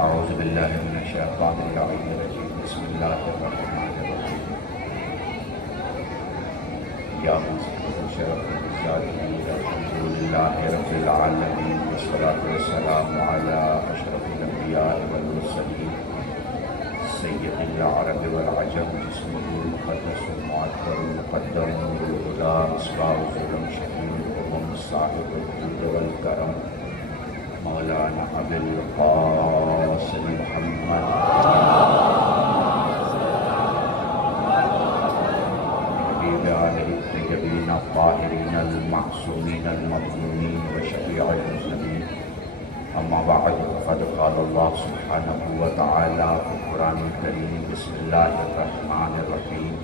أعوذ بالله من الشيطان الرجيم بسم الله الرحمن الرحيم يا مصطفى الشرف الرسالين الحمد لله رب العالمين والصلاة والسلام على أشرف الأنبياء والمرسلين سيد العرب والعجم جسمه المقدس المعطر المقدم نور الهدى مصباح الظلم شهيد الأمم صاحب الجود والكرم مولانا ابو القاسم محمد حبيب آله الطيبين الطاهرين المعصومين المظلومين وشفيع المذنبين أما بعد فقد قال الله سبحانه وتعالى في القرآن الكريم بسم الله الرحمن الرحيم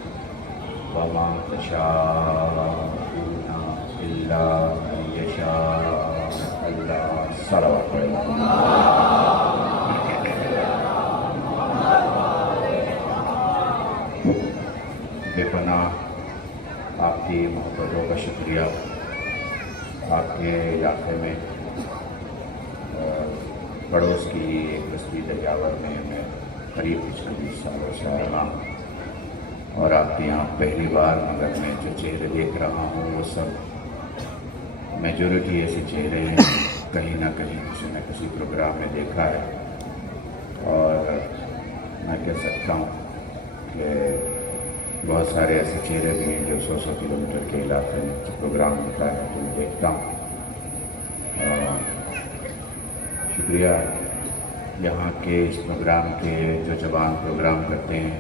وما تشاءون إلا أن يشاء اللہ صلوات بے پناہ آپ کی محبتوں کا شکریہ. آپ کے علاقے میں پڑوس کی ایک بستی دریاور میں قریب پچھلے 20 سالوں سے آ رہا ہوں اور آپ کے یہاں پہلی بار مگر میں جو چہرے دیکھ رہا ہوں وہ سب میجورٹی ایسے چہرے ہیں کہیں نہ کہیں کسی نہ کسی پروگرام میں دیکھا ہے. اور میں کہہ سکتا ہوں کہ بہت سارے ایسے چہرے بھی ہیں جو 100 کلومیٹر کے علاقے میں پروگرام ہوتا ہے تو میں دیکھتا ہوں. شکریہ یہاں کے اس پروگرام کے جو جوان پروگرام کرتے ہیں،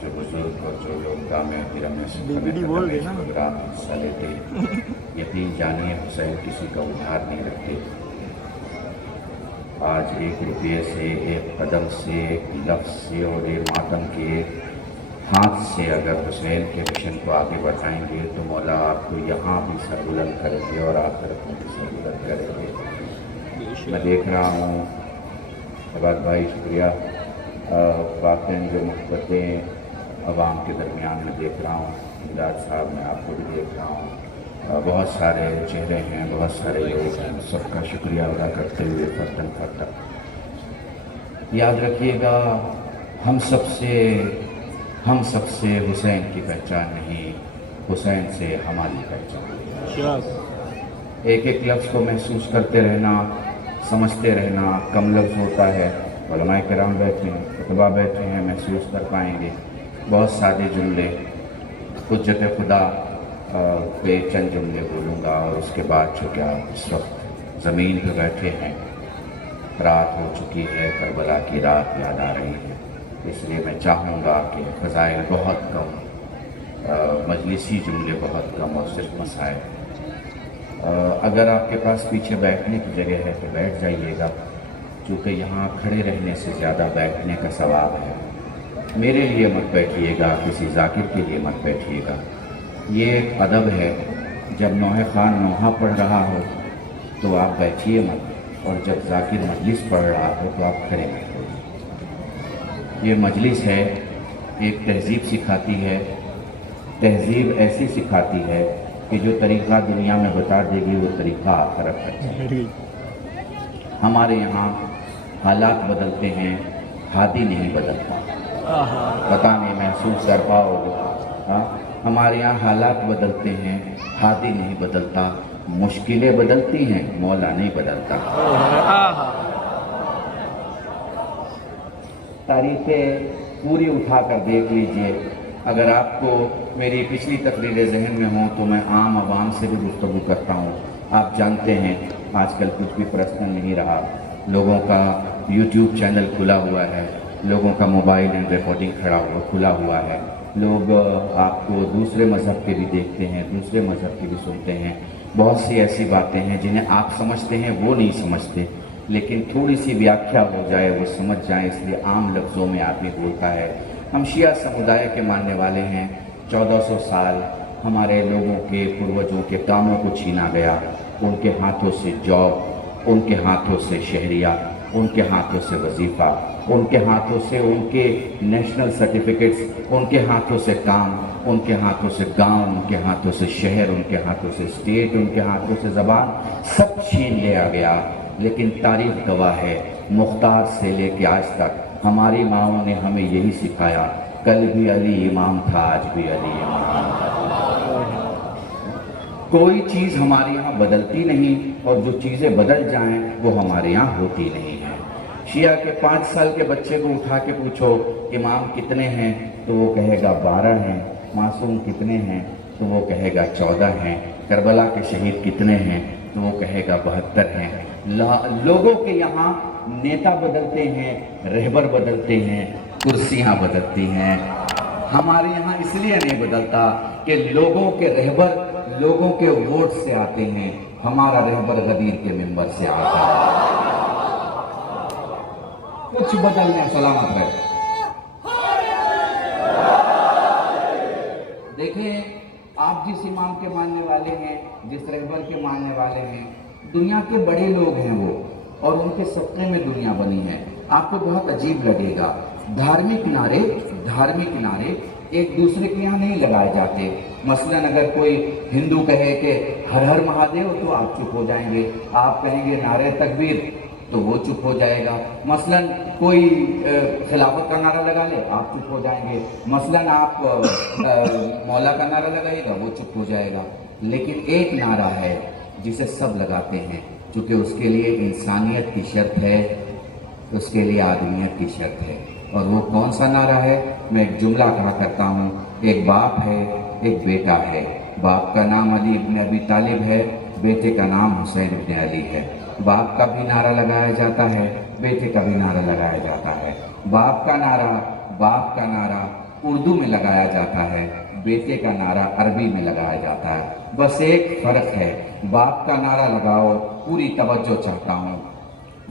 جو بزرگ اور جو لوگ دامے میں پروگرام حصہ لیتے ہیں. یقین جانیے حسین کسی کا ادھار نہیں رکھتے. آج 1 روپیے سے، 1 قدم سے، 1 لفظ سے اور 1 ماتم کے ہاتھ سے اگر حسین کے مشن کو آگے بڑھائیں گے تو مولا آپ کو یہاں بھی سربلند کریں گے اور آخرت میں بھی سربلند کریں گے. میں دیکھ رہا ہوں عباد بھائی شکریہ. واقعی جو محبتیں عوام کے درمیان میں دیکھ رہا ہوں. امداد صاحب میں آپ کو بھی دیکھ رہا ہوں. بہت سارے چہرے ہیں، بہت سارے لوگ ہیں. سب کا شکریہ ادا کرتے ہوئے فرداً فرداً یاد رکھیے گا، ہم سب سے حسین کی پہچان نہیں، حسین سے ہماری پہچان. ایک ایک لفظ کو محسوس کرتے رہنا، سمجھتے رہنا کم لفظ ہوتا ہے. علماء کرام بیٹھے ہیں، خطبہ بیٹھے ہیں، محسوس کر پائیں گے. بہت سادے جملے، حجت خدا پہ چند جملے بولوں گا اور اس کے بعد چونکہ آپ اس وقت زمین پہ بیٹھے ہیں، رات ہو چکی ہے، کربلا کی رات یاد آ رہی ہے. اس لیے میں چاہوں گا کہ فضائل بہت کم، مجلسی جملے بہت کم اور صرف مسائل. اگر آپ کے پاس پیچھے بیٹھنے کی جگہ ہے تو بیٹھ جائیے گا، چونکہ یہاں کھڑے رہنے سے زیادہ بیٹھنے کا ثواب ہے. میرے لیے مت بیٹھیے گا، کسی ذاکر کے لیے مت بیٹھیے گا. یہ ایک ادب ہے، جب نوحہ خان نوحہ پڑھ رہا ہو تو آپ بیٹھیے مت، اور جب ذاکر مجلس پڑھ رہا ہو تو آپ کھڑے بیٹھو. یہ مجلس ہے، ایک تہذیب سکھاتی ہے. تہذیب ایسی سکھاتی ہے کہ جو طریقہ دنیا میں بتا دے گی وہ طریقہ آخرت تک. ہمارے یہاں حالات بدلتے ہیں، ہادی نہیں بدلتا. پتہ نہیں محسوس کر پاؤ گے. ہمارے یہاں حالات بدلتے ہیں، ہادی نہیں بدلتا. مشکلیں بدلتی ہیں، مولا نہیں بدلتا. تاریخیں پوری اٹھا کر دیکھ لیجئے. اگر آپ کو میری پچھلی تقریریں ذہن میں ہوں تو میں عام عوام سے بھی گفتگو کرتا ہوں. آپ جانتے ہیں آج کل کچھ بھی پرسنل نہیں رہا. لوگوں کا یوٹیوب چینل کھلا ہوا ہے، لوگوں کا موبائل اینڈ ریکارڈنگ کھلا ہوا ہے. لوگ آپ کو دوسرے مذہب کے بھی دیکھتے ہیں، دوسرے مذہب کے بھی سنتے ہیں. بہت سی ایسی باتیں ہیں جنہیں آپ سمجھتے ہیں وہ نہیں سمجھتے، لیکن تھوڑی سی ویاکھیا ہو جائے وہ سمجھ جائیں، اس لیے عام لفظوں میں آدمی بولتا ہے. ہم شیعہ سمودائے کے ماننے والے ہیں. 1400 سال ہمارے لوگوں کے پروجوں کے کاموں کو چھینا گیا. ان کے ہاتھوں سے جاب، ان کے ہاتھوں سے شہریہ، ان کے ہاتھوں سے وظیفہ، ان کے ہاتھوں سے ان کے نیشنل سرٹیفکیٹس، ان کے ہاتھوں سے کام، ان کے ہاتھوں سے گاؤں، ان کے ہاتھوں سے شہر، ان کے ہاتھوں سے اسٹیٹ، ان کے ہاتھوں سے زبان، سب چھین لیا گیا. لیکن تاریخ گواہ ہے مختار سے لے کے آج تک ہماری ماؤں نے ہمیں یہی سکھایا. کل بھی علی امام تھا، آج بھی علی امام تھا. کوئی چیز ہمارے یہاں بدلتی نہیں، اور جو چیزیں بدل جائیں وہ ہمارے یہاں ہوتی نہیں ہیں. شیعہ کے 5 سال کے بچے کو اٹھا کے پوچھو امام کتنے ہیں تو وہ کہے گا 12 ہیں. معصوم کتنے ہیں تو وہ کہے گا 14 ہیں. کربلا کے شہید کتنے ہیں تو وہ کہے گا 72 ہیں. لوگوں کے یہاں نیتا بدلتے ہیں، رہبر بدلتے ہیں، کرسیاں بدلتی ہیں. ہمارے یہاں اس لیے نہیں بدلتا کہ لوگوں کے رہبر لوگوں کے ووٹ سے آتے ہیں، ہمارا رہبر غدیر کے منبر سے آتا ہے. کچھ بدلنے سلامت رہے. دیکھیں آپ جس امام کے ماننے والے ہیں، جس رہبر کے ماننے والے ہیں، دنیا کے بڑے لوگ ہیں وہ، اور ان کے صدقے میں دنیا بنی ہے. آپ کو بہت عجیب لگے گا، دھارمک نعرے ایک دوسرے کے یہاں نہیں لگائے جاتے. مثلا اگر کوئی ہندو کہے کہ ہر ہر مہادیو تو آپ چپ ہو جائیں گے. آپ کہیں گے نعرے تکبیر تو وہ چپ ہو جائے گا. مثلا کوئی خلافت کا نعرہ لگا لے آپ چپ ہو جائیں گے. مثلا آپ مولا کا نعرہ لگائیے گا وہ چپ ہو جائے گا. لیکن ایک نعرہ ہے جسے سب لگاتے ہیں، چونکہ اس کے لیے انسانیت کی شرط ہے، اس کے لیے آدمیت کی شرط ہے. اور وہ کون سا نعرہ ہے؟ میں ایک جملہ کہا کرتا ہوں. ایک باپ ہے، ایک بیٹا ہے. باپ کا نام علی ابن ابی طالب ہے، بیٹے کا نام حسین ابن علی ہے. باپ کا بھی نعرہ لگایا جاتا ہے، بیٹے کا بھی نعرہ لگایا جاتا ہے. باپ کا نعرہ اردو میں لگایا جاتا ہے، بیٹے کا نعرہ عربی میں لگایا جاتا ہے. بس ایک فرق ہے، باپ کا نعرہ لگاؤ پوری توجہ چاہتا ہوں.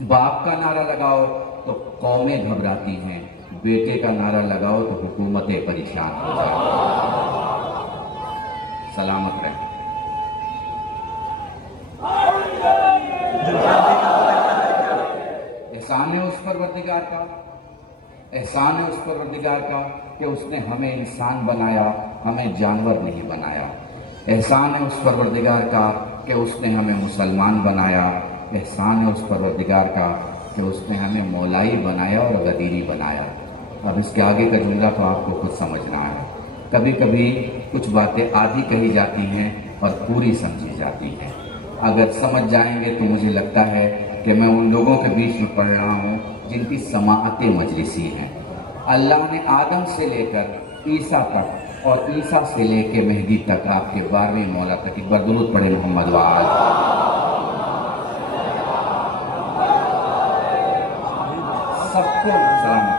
باپ کا نعرہ لگاؤ تو قومیں گھبراتی ہیں، بیٹے کا نعرہ لگاؤ تو حکومتیں پریشان ہو جاتی ہیں. سلامت رہیں. احسان ہے اس پروردگار کا کہ اس نے ہمیں انسان بنایا، ہمیں جانور نہیں بنایا. احسان ہے اس پروردگار کا کہ اس نے ہمیں مسلمان بنایا. احسان ہے اس پروردگار کا کہ اس نے ہمیں مولائی بنایا اور غدیری بنایا. اب اس کے آگے کا جملہ تو آپ کو خود سمجھنا ہے. کبھی کبھی کچھ باتیں آدھی کہی جاتی ہیں اور پوری سمجھی جاتی ہیں. اگر سمجھ جائیں گے تو مجھے لگتا ہے کہ میں ان لوگوں کے بیچ میں پڑھ رہا ہوں جن کی سماعتیں مجلسی ہیں. اللہ نے آدم سے لے کر عیسیٰ تک اور عیسیٰ سے لے کے مہدی تک آپ کے 12ویں مولا تک ایک بار درود پڑھے محمد وآل. سب کو سلام.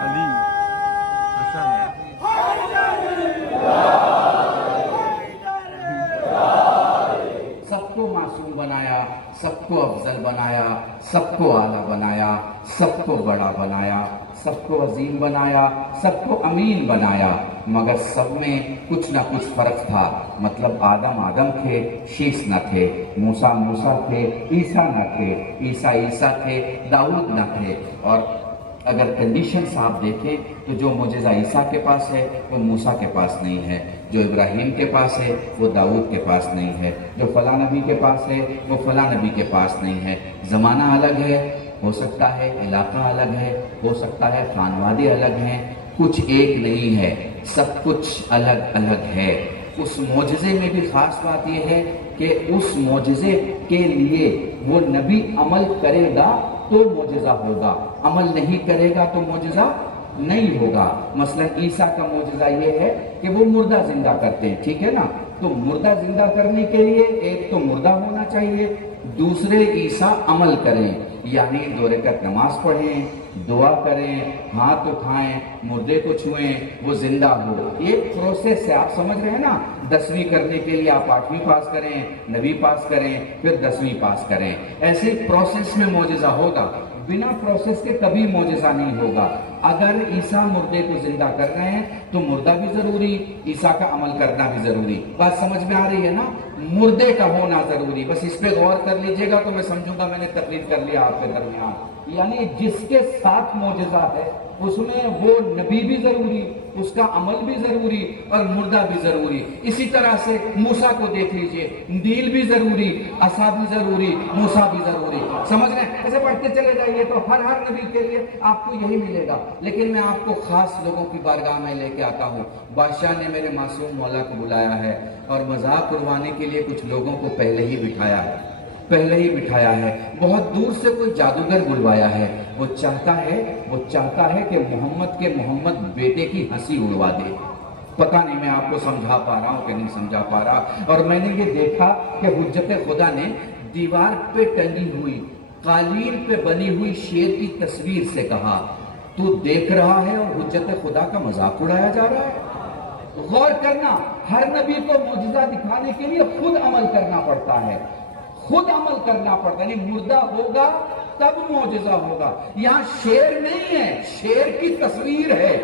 سب کو معصوم بنایا، سب کو افضل بنایا، سب کو اعلیٰ بنایا، سب کو بڑا بنایا، سب کو عظیم بنایا، سب کو امین بنایا. مگر سب میں کچھ نہ کچھ فرق تھا. مطلب آدم تھے، شیش نہ تھے. موسیٰ تھے، عیسیٰ نہ تھے. عیسیٰ تھے، داؤد نہ تھے. اور اگر کنڈیشنز آپ دیکھیں تو جو معجزہ عیسیٰ کے پاس ہے وہ موسیٰ کے پاس نہیں ہے، جو ابراہیم کے پاس ہے وہ داؤد کے پاس نہیں ہے، جو فلاں نبی کے پاس ہے وہ فلاں نبی کے پاس نہیں ہے۔ زمانہ الگ ہے، ہو سکتا ہے علاقہ الگ ہے، ہو سکتا ہے خانوادے الگ ہیں، کچھ ایک نہیں ہے، سب کچھ الگ الگ ہے۔ اس معجزے میں بھی خاص بات یہ ہے کہ اس معجزے کے لیے وہ نبی عمل کرے گا تو معجزہ ہوگا، عمل نہیں کرے گا تو معجزہ نہیں ہوگا۔ مثلا عیسیٰ کا معجزہ یہ ہے کہ وہ مردہ زندہ کرتے ہیں، ٹھیک ہے نا؟ تو مردہ زندہ کرنے کے لیے ایک تو مردہ ہونا چاہیے، دوسرے عیسیٰ عمل کریں، یعنی 2 رکعت نماز پڑھیں، دعا کریں، ہاتھ اٹھائیں، مردے کو چھوئیں، وہ زندہ ہو۔ یہ پروسیس ہے، آپ سمجھ رہے ہیں نا؟ 10ویں کرنے کے لیے آپ 8ویں پاس کریں، 9ویں پاس کریں، پھر 10ویں پاس کریں، ایسے پروسیس میں معجزہ ہوگا۔ بنا پروسیس کے کبھی معجزہ نہیں ہوگا۔ اگر عیسیٰ مردے کو زندہ کر رہے ہیں تو مردہ بھی ضروری، عیسیٰ کا عمل کرنا بھی ضروری۔ بات سمجھ میں آ رہی ہے نا؟ مردے کا ہونا ضروری، بس اس پہ غور کر لیجئے گا تو میں سمجھوں گا میں نے تقریر کر لیا آپ کے درمیان۔ یعنی جس کے ساتھ معجزہ ہے اس میں وہ نبی بھی ضروری، اس کا عمل بھی ضروری اور مردہ بھی ضروری۔ اسی طرح سے موسیٰ کو دیکھ لیجئے، نیل بھی ضروری، عصا بھی ضروری، موسیٰ بھی ضروری۔ سمجھ رہے ہیں؟ ایسے پڑھتے چلے جائیے تو ہر نبی کے لیے آپ کو یہی ملے گا۔ لیکن میں آپ کو خاص لوگوں کی بارگاہ میں لے کے آتا ہوں۔ بادشاہ نے میرے معصوم مولا کو بلایا ہے اور مذاق اڑوانے کے لیے کچھ لوگوں کو پہلے ہی بٹھایا ہے، بہت دور سے کوئی جادوگر بلوایا ہے۔ وہ چاہتا ہے کہ محمد بیٹے کی ہنسی اڑوا دے۔ پتہ نہیں میں آپ کو سمجھا پا رہا ہوں کہ نہیں سمجھا پا رہا۔ اور میں نے یہ دیکھا کہ حجت خدا نے دیوار پہ ٹنگی ہوئی، قالین پہ بنی ہوئی شیر کی تصویر سے کہا، تو دیکھ رہا ہے اور حجت خدا کا مذاق اڑایا جا رہا ہے۔ غور کرنا، ہر نبی کو معجزہ دکھانے کے لیے خود عمل کرنا پڑتا ہے، خود عمل کرنا پڑتا ہے، یعنی مردہ ہوگا تب معجزہ ہوگا۔ یہاں شیر نہیں ہے، شیر کی تصویر ہے۔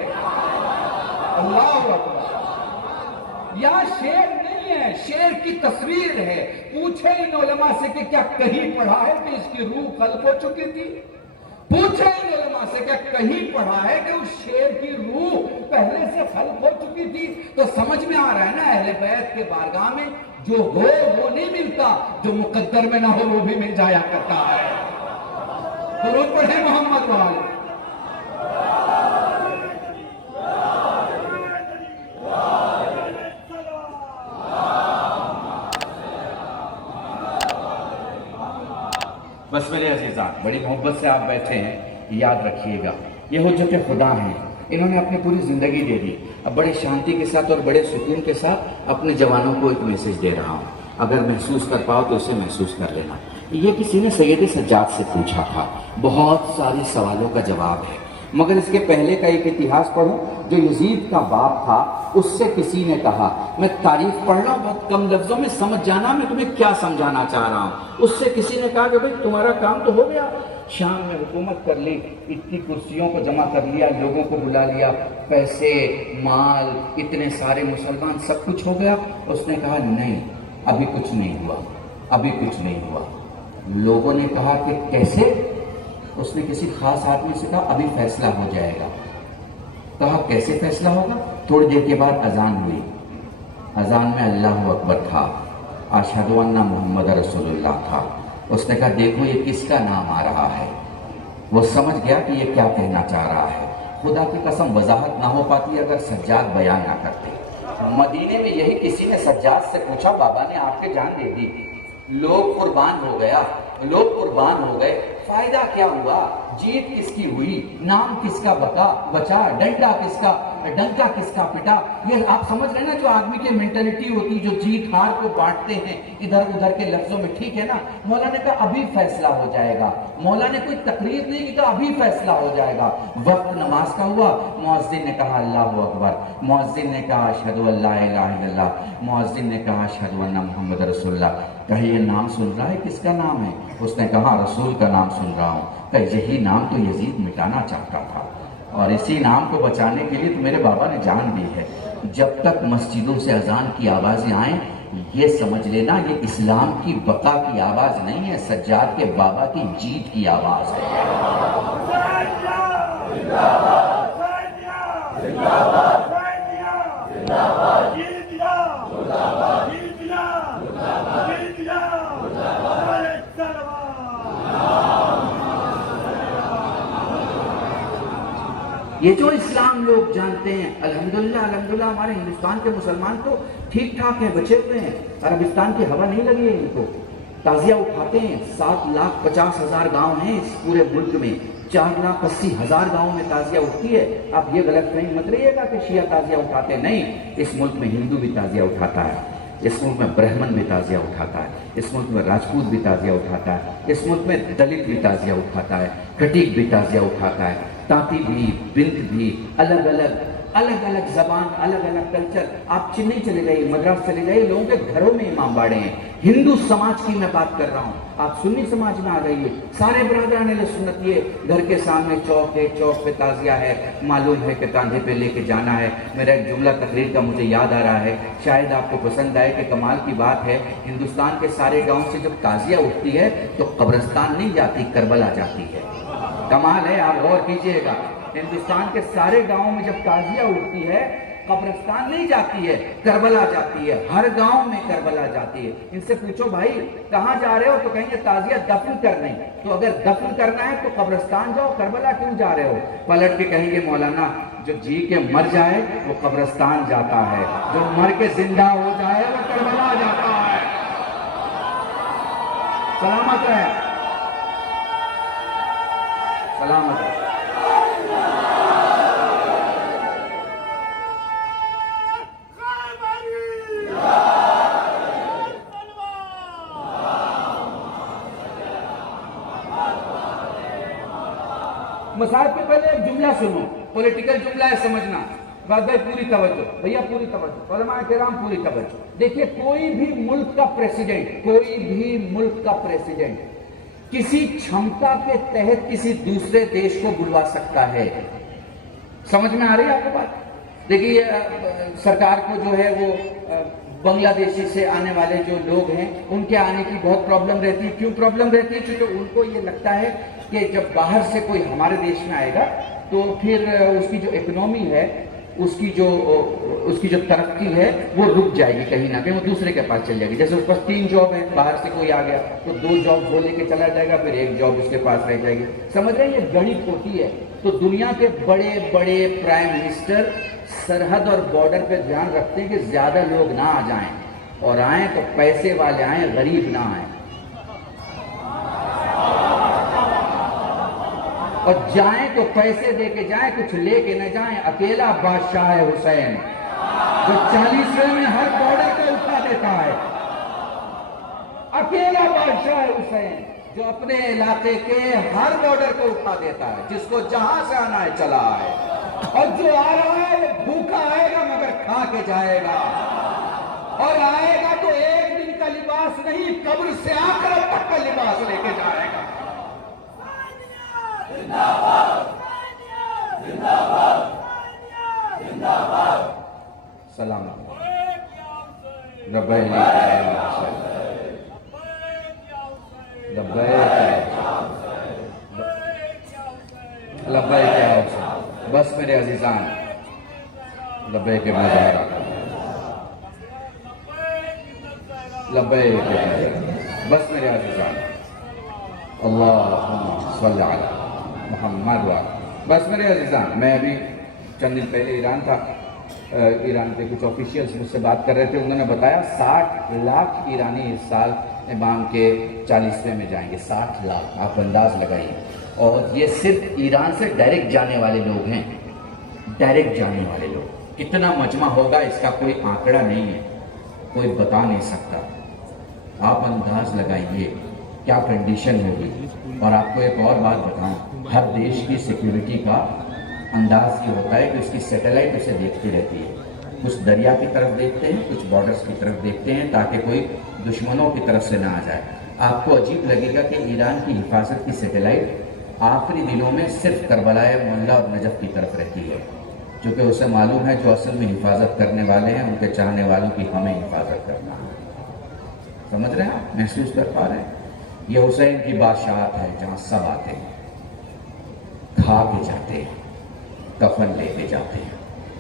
اللہ اکبر! یہاں شیر نہیں ہے، شیر کی تصویر ہے۔ پوچھے ان علماء سے کہ کیا کہیں پڑھا ہے کہ اس کی روح خلق ہو چکی تھی؟ پوچھے ان علماء سے کہ کہیں پڑھا ہے کہ اس شیر کی روح پہلے سے خلق ہو چکی تھی؟ تو سمجھ میں آ رہا ہے نا، اہل بیت کے بارگاہ میں جو ہو وہ نہیں ملتا، جو مقدر میں نہ ہو وہ بھی مل جایا کرتا ہے۔ درود پڑھیں محمد والے۔ بس میرے عزیزان، بڑی محبت سے آپ بیٹھے ہیں، یاد رکھیے گا یہ حجت خدا ہیں، انہوں نے اپنی پوری زندگی دے دی۔ اب بڑے شانتی کے ساتھ اور بڑے سکون کے ساتھ اپنے جوانوں کو ایک میسج دے رہا ہوں، اگر محسوس کر پاؤ تو اسے محسوس کر لینا۔ یہ کسی نے سید سجاد سے پوچھا تھا، بہت ساری سوالوں کا جواب ہے، مگر اس کے پہلے کا ایک اتہاس پڑھوں۔ جو یزید کا باپ تھا اس سے کسی نے کہا، میں تاریخ پڑھ رہا ہوں بہت کم لفظوں میں، سمجھ جانا میں تمہیں کیا سمجھانا چاہ رہا ہوں۔ اس سے کسی نے کہا کہ بھئی تمہارا کام تو ہو گیا، شام میں حکومت کر لی، اتنی کرسیوں کو جمع کر لیا، لوگوں کو بلا لیا، پیسے، مال، اتنے سارے مسلمان، سب کچھ ہو گیا۔ اس نے کہا نہیں، ابھی کچھ نہیں ہوا، ابھی کچھ نہیں ہوا۔ لوگوں نے کہا کہ کیسے؟ اس نے کسی خاص آدمی سے کہا ابھی فیصلہ ہو جائے گا۔ کہا کیسے فیصلہ ہوگا؟ تھوڑی دیر کے بعد اذان ہوئی، اذان میں اللہ اکبر تھا، اشہد ان محمد رسول اللہ تھا۔ اس نے کہا دیکھو یہ کس کا نام آ رہا ہے۔ وہ سمجھ گیا کہ یہ کیا کہنا چاہ رہا ہے۔ خدا کی قسم وضاحت نہ ہو پاتی اگر سجاد بیان نہ کرتے۔ مدینے میں یہی کسی نے سجاد سے پوچھا، بابا نے آپ کے جان دے دی، لوگ قربان ہو گیا، لوگ قربان ہو گئے، فائدہ کیا ہوا؟ جیت کس کی ہوئی؟ نام کس کا بچا؟ ڈنڈا کس کا، ڈنکا کس کا پٹا؟ یہ آپ سمجھ رہے ہیں نا جو آدمی کی مینٹلٹی ہوتی، جو جیت ہار کو بانٹتے ہیں ادھر ادھر کے لفظوں میں، ٹھیک ہے نا؟ مولا نے کہا ابھی فیصلہ ہو جائے گا۔ مولا نے کوئی تقریر نہیں کی، کہا ابھی فیصلہ ہو جائے گا۔ وقت نماز کا ہوا، مؤذن نے کہا اللہ اکبر، مؤذن نے کہا اشہد ان لا الہ الا اللہ، مؤذن نے کہا اشہد ان محمد رسول اللہ۔ کہا یہ نام سن رہا ہے، کس کا نام ہے؟ اس نے کہا رسول کا نام سن رہا ہوں۔ کہ یہی نام تو یزید مٹانا چاہتا تھا، اور اسی نام کو بچانے کے لیے تو میرے بابا نے جان دی ہے۔ جب تک مسجدوں سے اذان کی آوازیں آئیں، یہ سمجھ لینا یہ اسلام کی بقا کی آواز نہیں ہے، سجاد کے بابا کی جیت کی آواز ہے۔ یہ جو اسلام لوگ جانتے ہیں، الحمدللہ ہمارے ہندوستان کے مسلمان تو ٹھیک ٹھاک ہیں، بچے ہوئے ہیں، عربستان کی ہوا نہیں لگی ہے ان کو، تعزیہ اٹھاتے ہیں۔ 7,50,000 گاؤں ہیں اس پورے ملک میں، 4,80,000 گاؤں میں تعزیہ اٹھتی ہے۔ آپ یہ غلط فہمی مت رہیے گا کہ شیعہ تعزیہ اٹھاتے نہیں، اس ملک میں ہندو بھی تعزیہ اٹھاتا ہے، اس ملک میں برہمن بھی تعزیہ اٹھاتا ہے، اس ملک میں راجپوت بھی تعزیہ اٹھاتا ہے، اس ملک میں دلت بھی تعزیہ اٹھاتا ہے، کھٹیک بھی تعزیہ اٹھاتا ہے، تانتی بھی، بنت بھی، الگ الگ زبان، الگ الگ کلچر۔ آپ چنئی چلے جائیے، مدراس چلے جائیے، لوگوں کے گھروں میں امام باڑے ہیں۔ ہندو سماج کی میں بات کر رہا ہوں، آپ سنی سماج میں آ جائیے، سارے برادران اہل سنت، یہ گھر کے سامنے چوک ہے، چوک پہ تعزیہ ہے، معلوم ہے کہ کاندھے پہ لے کے جانا ہے۔ میرا ایک جملہ تقریر کا مجھے یاد آ رہا ہے، شاید آپ کو پسند آئے کہ کمال کی بات ہے، ہندوستان کے سارے گاؤں سے جب تعزیہ اٹھتی ہے تو قبرستان نہیں جاتی، کربلا جاتی ہے۔ کمال ہے، آپ غور کیجئے گا، ہندوستان کے سارے گاؤں میں جب تعزیہ اٹھتی ہے قبرستان نہیں جاتی ہے، کربلا جاتی ہے، ہر گاؤں میں کربلا جاتی ہے۔ ان سے پوچھو بھائی کہاں جا رہے ہو تو کہیں گے تعزیہ دفن کرنے، تو اگر دفن کرنا ہے تو قبرستان جاؤ، کربلا کیوں جا رہے ہو؟ پلٹ کے کہیں گے مولانا جو جی کے مر جائے وہ قبرستان جاتا ہے، جو مر کے زندہ ہو جائے وہ کربلا جاتا ہے۔ سلامت ہے، سلامت ہے۔ مسائل کے پہلے ایک جملہ سنو، پولیٹیکل جملہ ہے، سمجھنا بات بھائی، پوری توجہ بھیا، پوری توجہ، علماء کرام پوری توجہ۔ دیکھیے کوئی بھی ملک کا پریسیڈنٹ کسی چھمتا کے تحت کسی دوسرے دیش کو بلوا سکتا ہے۔ سمجھ میں آ رہی ہے آپ کو بات؟ دیکھیے سرکار کو جو ہے وہ بنگلہ دیشی سے آنے والے جو لوگ ہیں ان کے آنے کی بہت پرابلم رہتی ہے۔ کیوں پرابلم رہتی ہے؟ کیونکہ ان کو یہ لگتا ہے کہ جب باہر سے کوئی ہمارے دیش میں آئے گا تو پھر اس کی جو اکنومی ہے، اس کی جو ترقی ہے وہ رک جائے گی، کہیں نہ کہیں وہ دوسرے کے پاس چل جائے گی۔ جیسے اس پاس 3 جاب ہیں، باہر سے کوئی آ گیا تو 2 جاب وہ لے کے چلا جائے گا، پھر 1 جاب اس کے پاس رہ جائے گی۔ سمجھ رہے ہیں؟ یہ گڑت ہوتی ہے۔ تو دنیا کے بڑے بڑے پرائم منسٹر سرحد اور بارڈر پہ دھیان رکھتے ہیں کہ زیادہ لوگ نہ آ جائیں، اور آئیں تو پیسے والے آئیں، غریب نہ آئیں، اور جائیں تو پیسے دے کے جائیں، کچھ لے کے نہ جائیں۔ اکیلا بادشاہ ہے حسین جو 40ویں میں ہر بارڈر پہ اٹھا دیتا ہے۔ اکیلا بادشاہ ہے حسین جو اپنے علاقے کے ہر بارڈر کو اٹھا دیتا ہے، جس کو جہاں سے آنا ہے چلا آئے، اور جو آ رہا ہے وہ بھوکا آئے گا مگر کھا کے جائے گا، اور آئے گا تو 1 دن کا لباس نہیں، قبر سے آخرت تک کا لباس لے کے جائے گا۔ سلامت لبیک لبیک یا حسین، بس میرے عزیزان، لبیک مظاہرہ، لبیک، بس میرے عزیزان، اللہم صلی علی محمد و بس میرے عزیزان۔ میں ابھی چند دن پہلے ایران تھا، ایران کے کچھ آفیشیلز مجھ سے بات کر رہے تھے، انہوں نے بتایا 60 لاکھ ایرانی اس سال امام کے 40ویں میں جائیں گے۔ 60 لاکھ، آپ انداز لگائیے، اور یہ صرف ایران سے ڈائریکٹ جانے والے لوگ ہیں، ڈائریکٹ جانے والے لوگ۔ کتنا مجمع ہوگا اس کا کوئی آنکڑا نہیں ہے، کوئی بتا نہیں سکتا۔ آپ انداز لگائیے کیا کنڈیشن ہوگی۔ اور آپ کو ایک اور بات بتاؤں، ہر دیش کی سیکیورٹی کا انداز یہ ہوتا ہے کہ اس کی سیٹلائٹ اسے دیکھتی رہتی ہے، کچھ دریا کی طرف دیکھتے ہیں، کچھ بارڈرز کی طرف دیکھتے ہیں تاکہ کوئی دشمنوں کی طرف سے نہ آ جائے۔ آپ کو عجیب لگے گا کہ ایران کی حفاظت کی سیٹلائٹ آخری دنوں میں صرف کربلا معلی اور نجف کی طرف رہتی ہے، چونکہ اسے معلوم ہے جو اصل میں حفاظت کرنے والے ہیں ان کے چاہنے والوں کی ہمیں حفاظت کرنا ہے۔ سمجھ رہے ہیں آپ؟ محسوس کر پا رہے ہیں؟ یہ حسین کی بادشاہت ہے جہاں سب آتے ہیں، کھا کے جاتے ہیں، کفن لے کے جاتے ہیں،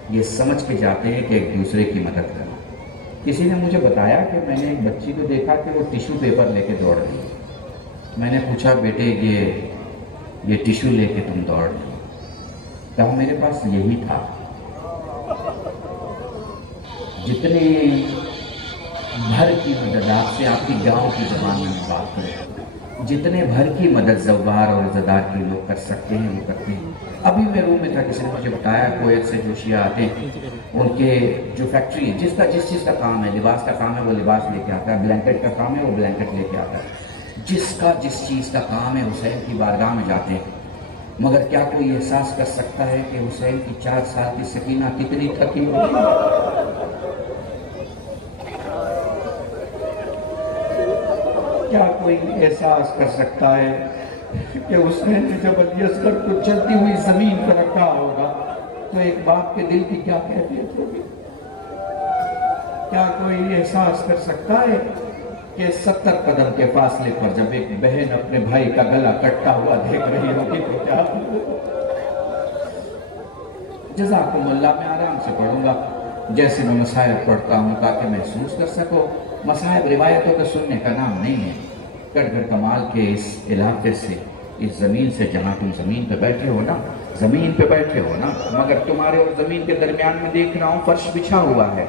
یہ سمجھ کے جاتے ہیں کہ ایک دوسرے کی مدد کرنا۔ کسی نے مجھے بتایا کہ میں نے ایک بچی کو دیکھا کہ وہ ٹیشو پیپر لے کے دوڑ رہی ہے۔ میں نے پوچھا بیٹے یہ ٹیشو لے کے تم دوڑ رہی، کہا میرے پاس یہی تھا۔ جتنے بھر کی مدد، آپ سے آپ کی گاؤں کی زبان میں بات کریں، جتنے بھر کی مدد زوار اور عزادار کے لوگ کر سکتے ہیں وہ کرتے ہیں۔ ابھی میں روم میں تھا، کسی نے مجھے بتایا کویت سے جو شیعہ آتے ہیں، ان کے جو فیکٹری ہے، جس چیز کا کام ہے، لباس کا کام ہے وہ لباس لے کے آتا ہے، بلینکٹ کا کام ہے وہ بلینکٹ لے کے آتا ہے، جس چیز کا کام ہے حسین کی بارگاہ میں جاتے ہیں۔ مگر کیا کوئی احساس کر سکتا ہے کہ حسین کی 4 سال کی سکینہ کتنی تھکی ہوئی؟ کیا کوئی احساس کر سکتا ہے کہ حسین نے جب علی اصغر کو چلتی ہوئی زمین پر رکھا ہوگا تو ایک باپ کے دل کی کیا کیفیت ہوگی؟ کیا کوئی احساس کر سکتا ہے کہ 70 قدم کے فاصلے پر جب ایک بہن اپنے بھائی کا گلا کٹتا ہوا دیکھ رہی ہوگی تو کیا ہوگا؟ جزاکم اللہ، میں آرام سے پڑھوں گا جیسے میں مصائب پڑھتا ہوں تاکہ محسوس کر سکو۔ مصائب روایتوں کا سننے کا نام نہیں ہے۔ کٹھگڑھ کمال کے اس علاقے سے، اس زمین سے، جہاں تم زمین پہ بیٹھے ہو نا، زمین پہ بیٹھے ہو نا، مگر تمہارے اور زمین کے درمیان میں دیکھ رہا ہوں فرش بچھا ہوا ہے۔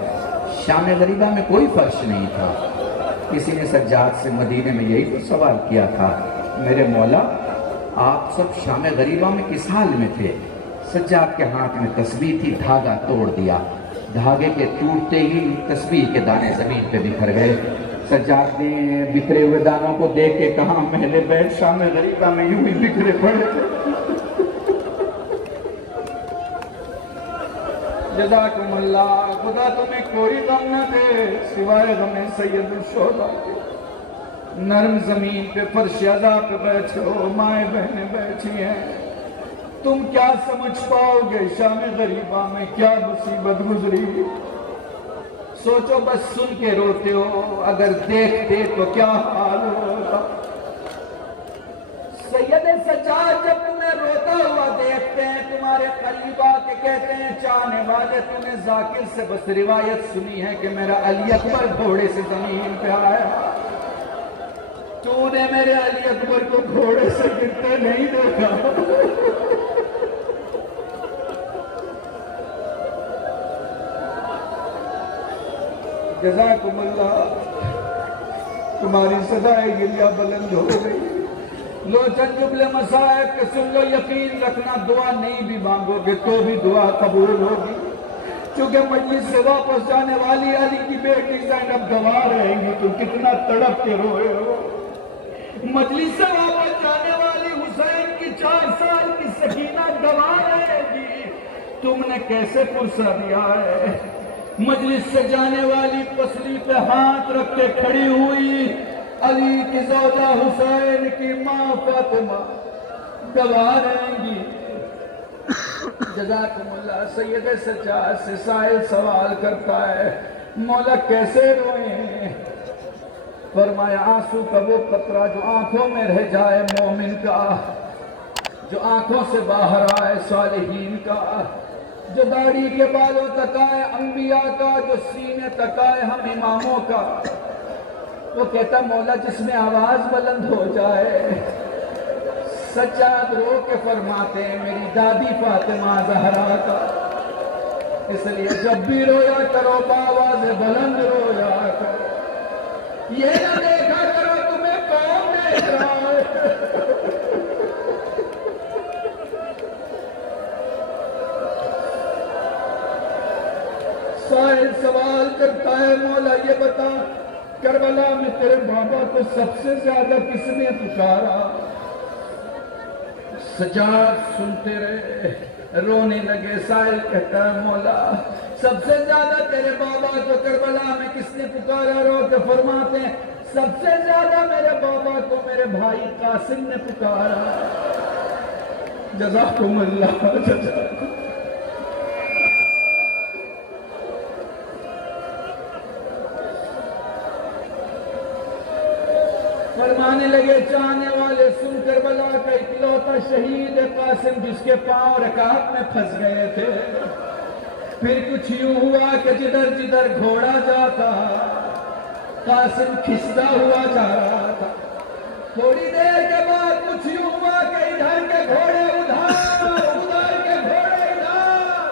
شام غریبہ میں کوئی فرش نہیں تھا۔ کسی نے سجاد سے مدینے میں یہی تو سوال کیا تھا، میرے مولا آپ سب شام غریبہ میں کس حال میں تھے؟ سجاد کے ہاتھ میں تسبیح تھی، دھاگا توڑ دیا، دھاگے کے ٹوٹتے ہی تسبیح کے دانے زمین پہ بکھر گئے۔ سجاد نے بکھرے ہوئے دانوں کو دیکھ کے کہا محل بیت شام غریبہ میں یوں ہی بکھرے پڑے تھے۔ جزاکم اللہ، خدا تمہیں کوئی غم نہ دے سوائے غم سید الشہداء کے۔ نرم زمین پہ فرش عزا پہ بیٹھے ہو، مائیں بہنیں بیٹھی ہیں، تم کیا سمجھ پاؤ گے شام غریبہ میں کیا مصیبت گزری؟ سوچو، بس سن کے روتے ہو، اگر دیکھتے تو کیا حال ہوگا۔ سید سجاد جب تمہیں روتا ہوا دیکھتے ہیں، تمہارے قریب آ کے کہتے ہیں چاہنے والے تمہیں ذاکر سے بس روایت سنی ہے کہ میرا علی اکبر گھوڑے سے زمین پہ آیا، تو نے میرے علی اکبر کو گھوڑے سے گرتے نہیں دیکھا۔ جزاکم اللہ، تمہاری صدائے گریہ بلند ہو گئی۔ لو چند جملے مصائب کے سن لو، یقین رکھنا دعا نہیں بھی مانگو گے تو بھی دعا قبول ہوگی، کیونکہ مجلس سے واپس جانے والی علی کی بیٹی زینب گواہ رہیں گی تم کتنا تڑپ کے روئے ہو۔ مجلس سے واپس جانے والی حسین کی 4 سال کی سکینہ گواہ رہے گی تم نے کیسے پرسا دیا ہے۔ مجلس سے جانے والی پسلی پہ ہاتھ رکھ کے کھڑی ہوئی علی کی زوجہ حسین کی ماں فاطمہ گواہ رہیں گی۔ جزاکم اللہ۔ سید سجاد سے سائل سوال کرتا ہے مولا کیسے روئیں؟ فرمایا آنسو کا وہ قطرہ جو آنکھوں میں رہ جائے مومن کا، جو آنکھوں سے باہر آئے صالحین کا، جو داڑھی کے بالوں تک آئے انبیاء کا، جو سینے تک آئے ہم اماموں کا۔ وہ کہتا مولا جس میں آواز بلند ہو جائے۔ سجاد رو کے فرماتے ہیں میری دادی فاطمہ زہرا کا، اس لیے جب بھی رویا کرو بآواز بلند رویا کرو، یہ نہ دیکھا کرو تمہیں کون دیکھ رہا ہے۔ سائل سوال کرتا ہے مولا یہ بتا کربلا میں تیرے بابا کو سب سے زیادہ کس نے پکارا؟ سجاد سنتے رہے، رونے لگے۔ سائل کہتا ہے مولا سب سے زیادہ تیرے بابا کو کربلا میں کس نے پکارا؟ رو کے فرماتے ہیں سب سے زیادہ میرے بابا کو میرے بھائی قاسم نے پکارا۔ جزاکم اللہ۔ فرمانے لگے چاہنے والے سن کربلا کا اکلوتا شہید قاسم جس کے پاؤں رکعت میں پھنس گئے تھے. پھر کچھ یوں ہوا کہ جدھر جدھر گھوڑا جاتا قاسم کھستا ہوا جا رہا تھا. تھوڑی دیر کے بعد کچھ یوں ہوا کہ ادھر کے گھوڑے ادھر ادھر کے گھوڑے ادھر.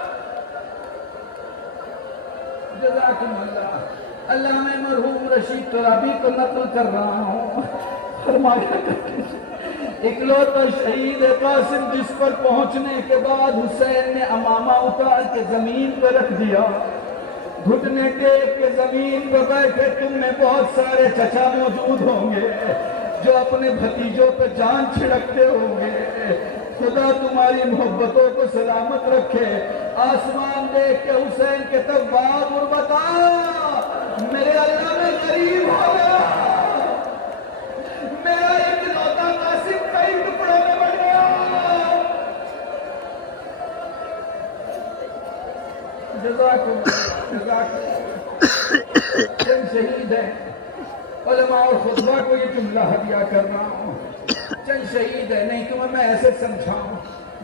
جزاکم اللہ. اللہ میں مرحوم رشید ترابی کو نقل کر رہا ہوں. فرمایا اکلوتا شہید قاسم جس پر پہنچنے کے بعد حسین نے امامہ اتار کے زمین پہ رکھ دیا, گھٹنے ٹیک کے زمین پہ بیٹھے. تم میں بہت سارے چچا موجود ہوں گے جو اپنے بھتیجوں پہ جان چھڑکتے ہوں گے. خدا تمہاری محبتوں کو سلامت رکھے. آسمان دیکھ کے حسین کے تباب اور بتا میرے اللہ میں غریب ہو گیا, میرا اکلوتا قاسم کئی ٹکڑوں میں بڑھ گیا. جزاکم جزاکم. چند شہید ہیں علماء اور خطبہ کو یہ جملہ ہدیہ کر رہا ہوں. چند شہید ہے نہیں تمہیں میں ایسے سمجھاؤں.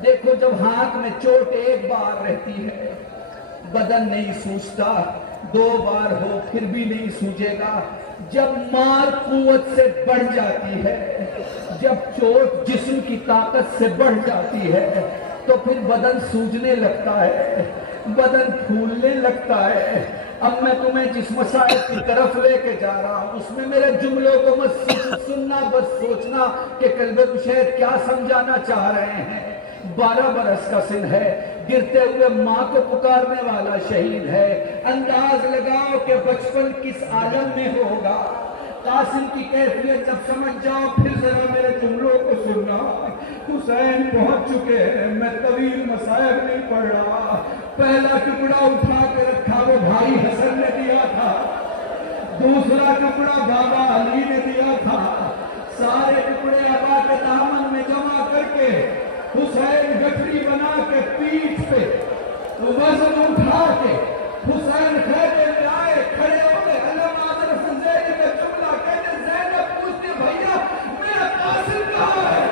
دیکھو جب ہاتھ میں چوٹ ایک بار رہتی ہے بدن نہیں سوجتا, 2 بار ہو پھر بھی نہیں سوجے گا. جب مار قوت سے بڑھ جاتی ہے, جب چوٹ جسم کی طاقت سے بڑھ جاتی ہے تو پھر بدن سوجنے لگتا ہے, بدن پھولنے لگتا ہے. اب میں تمہیں جس مسائل کی طرف لے کے جا رہا ہوں اس میں میرے جملوں کو مت سننا, بس سوچنا کہ قلب کشید کیا سمجھانا چاہ رہے ہیں. 12 برس کا سن ہے, گرتے ہوئے ماں کو پکارنے والا شہید ہے. انداز لگاؤ کہ بچپن کس عالم میں ہوگا. قاسم کی کیفیت جب سمجھ جاؤ پھر ذرا میرے جملوں کو سننا. حسین پہنچ چکے ہیں, میں طویل مسائل نہیں پڑھ رہا. پہلا ٹکڑا اٹھا کے رکھا وہ بھائی حسن نے دیا تھا, دوسرا ٹکڑا بابا علی نے دیا تھا. سارے ٹکڑے ابا کے دامن میں جمع کر کے حسین گٹھری بنا کے پیٹھ پہ وزن اٹھا کے حسین خیمے میں آئے, کھڑے ہو کے علم حضرت زید کا جملہ کہتے زینب پوچھتے بھیا میرا قاسم کہاں ہے.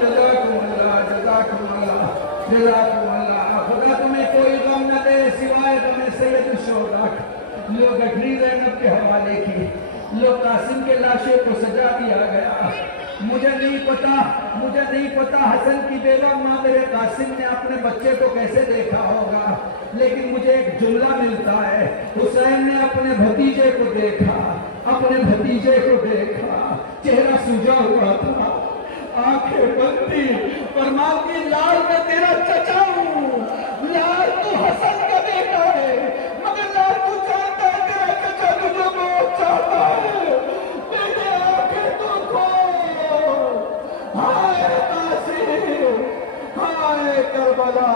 جزاکم اللہ جزاکم اللہ جزاکم اللہ. خدا تمہیں کوئی غم نہ دے سوائے تمہیں سید الشہداء. لوگ گٹھری زینب کے حوالے کی, لوگ قاسم کے لاشوں کو سجا دیا گیا. مجھے نہیں پتا حسن کی بیوہ ماں میرے قاسم نے اپنے بچے کو کیسے دیکھا ہوگا, لیکن مجھے ایک جملہ ملتا ہے حسین نے اپنے بھتیجے کو دیکھا, چہرہ سجا ہوا تھا, آنکھیں بند تھی. فرماتی لال میں تیرا چچا ہوں, لال تو حسن کا بیٹا ہے, مگر لال تو جانتا ہے تیرا چچا تجھے بہت چاہتا ہے. میرے آنکھیں تو کھول. ہائے قاسم, ہائے کربلا.